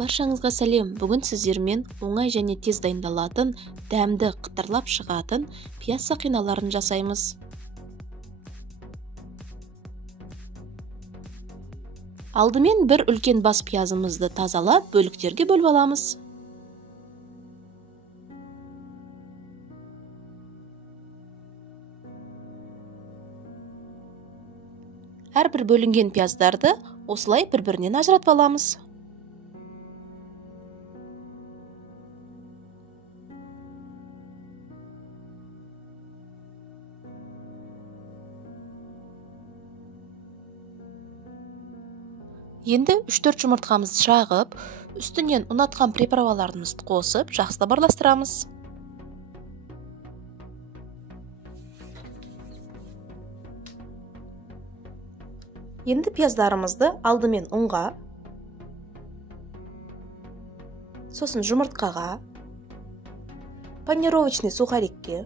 Баршаңызға сәлем. Бүгін сіздермен оңай және тез дайындалатын, дәмді қытырлап шығатын пияз сақиналарын жасаймыз. Алдымен бір үлкен бас пиязымызды тазалап, бөліктерге бөліп аламыз. Әрбір бөлінген пияздарды осылай бір-бірінен ажыратып аламыз. Енді 3-4 жұмыртқамызды шағып, үстінен ұнатқан приправаларымызды қосып, жақсылап араластырамыз. Енді пияздарымызды алдымен ұнға, сосын жұмыртқаға, панировочный сухарикке,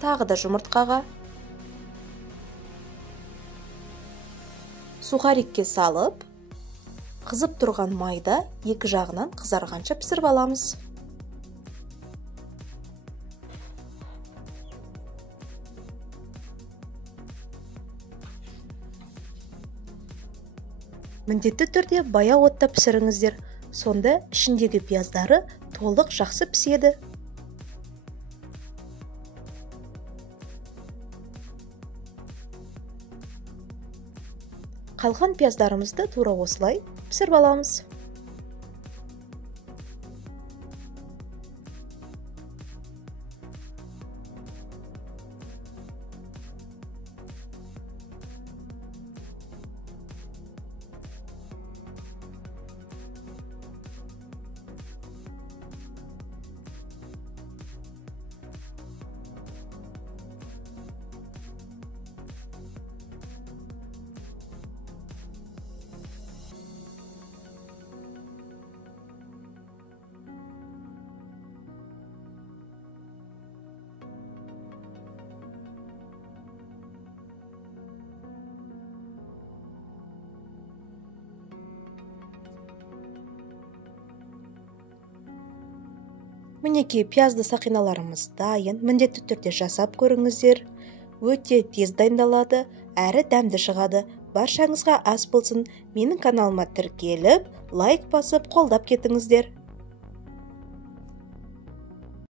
тағы да жұмыртқаға, сухарикке салып, қызып тұрған майда екі жағынан қызарғанша пісіріп аламыз. Міндетті түрде баяу отта пісіріңіздер, сонда ішіндегі пияздары толық жақсы піседі. Қалған пияздарымызды тура осылай пісіріп аламыз. Мінекей пиязды сақиналарымыз дайын, міндетті түрде жасап көріңіздер. Өте тез дайындалады, әрі дәмді шығады. Баршаңызға ас болсын. Менің каналыма тіркеліп, лайк басып, қолдап кетіңіздер.